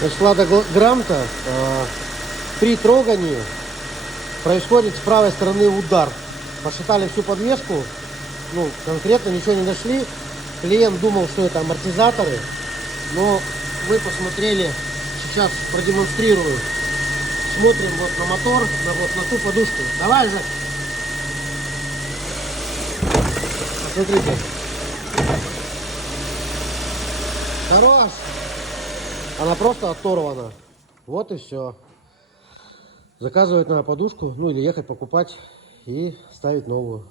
Значит, Лада Гранта при трогании происходит с правой стороны удар. Посчитали всю подвеску, ну, конкретно ничего не нашли. Клиент думал, что это амортизаторы, но мы посмотрели, сейчас продемонстрирую. Смотрим вот на мотор, вот на ту подушку. Давай же! Смотрите. Хорош! Она просто оторвана. Вот и все. Заказывать надо подушку, ну или ехать покупать и ставить новую.